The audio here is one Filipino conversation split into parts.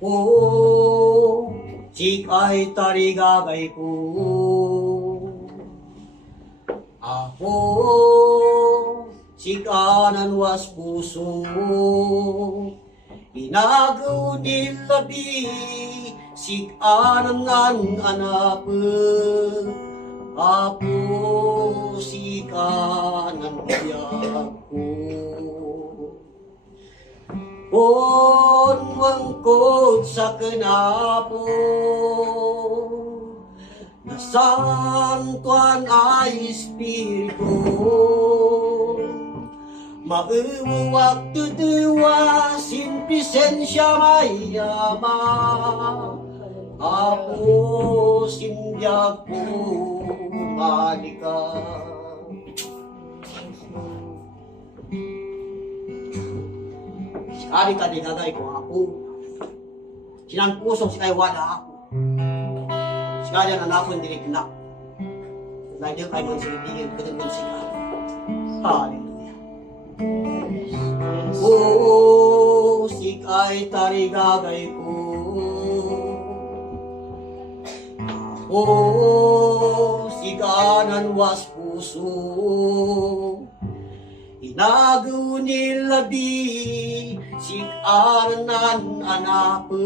Apo, sika'y tarigagay ko. Apo, sikanan was puso. Inagaw nilabi, sikanan nan anape. Apo, sikanan biyak ko. Mangkot sa kanapo, nasantuan ay espiritu, mauwag tutuwa, sin presensya mayama. Apo, sinbiyag po, malika. Sikari ka dinagay ko ako. Sinangpusong sikay wala ako. Sikari ang anak ko hindi nagnak. Lagi kayo mong sinibigin, katang mong sikari. Hallelujah. Oo, sikay tarigagay ko. Oo, sikanan was puso. Inagaw nilabi, sikanan anape.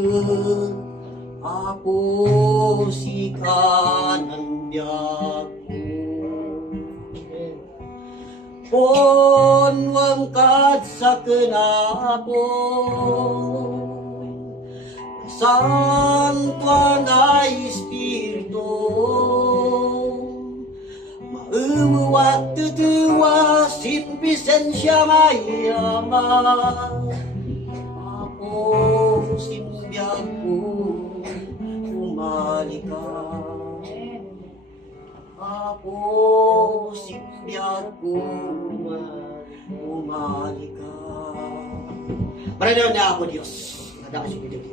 Apo, sikanan biyak ko. Wangkad sa kenapo, santuan ay espiritu, mauwag tutuwa, sin presensya mayaman. Apo, sinbiyag ko, umali ka. Apo, sinbiyag ko, umali ka. Maraming na ako, Diyos. Nadaan sa video.